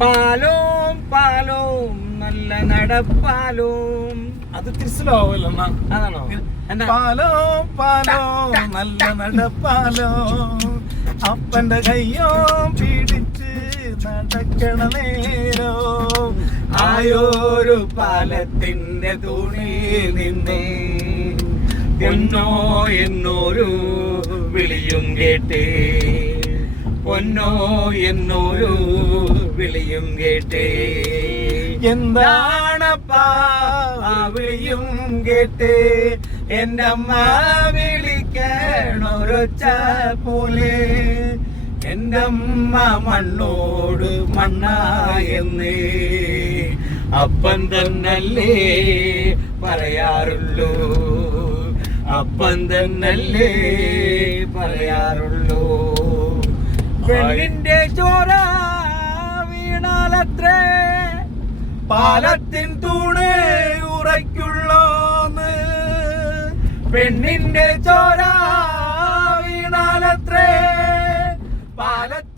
പാലോം പാലോം നല്ല നടപ്പാലോം. അത് തിരിച്ചിലാവല്ലോ. അതാണോ? പാലോ പാലോ നല്ല നടപ്പാലോ, അപ്പന്റെ കയ്യോ പിടിച്ച് നടക്കണ നേരോ, ആയോരു പാലത്തിന്റെ തൂണി നിന്നേ പൊന്നോ എന്നൊരു വിളിയും കേട്ടേ, പൊന്നോ എന്നൊരു വിളിയും കേട്ടേ. എന്താണപ്പാ വിളിയും കേട്ടേ, എൻ്റെ അമ്മ വിളിക്കണൊരൊച്ച പോലെ, എൻ്റെ അമ്മ മണ്ണോട് മണ്ണായെന്നേ അപ്പൻ തന്നല്ലേ പറയാറുള്ളൂ, അപ്പൻ തന്നല്ലേ പറയാറുള്ളൂ. പെണ്ണിന്റെ ചോര വീണാലത്രേ പാലത്തിൻ തൂണ് ഉറയ്ക്കുള്ളോന്ന്, പെണ്ണിന്റെ ചോര വീണാലത്രേ പാലത്തിൻ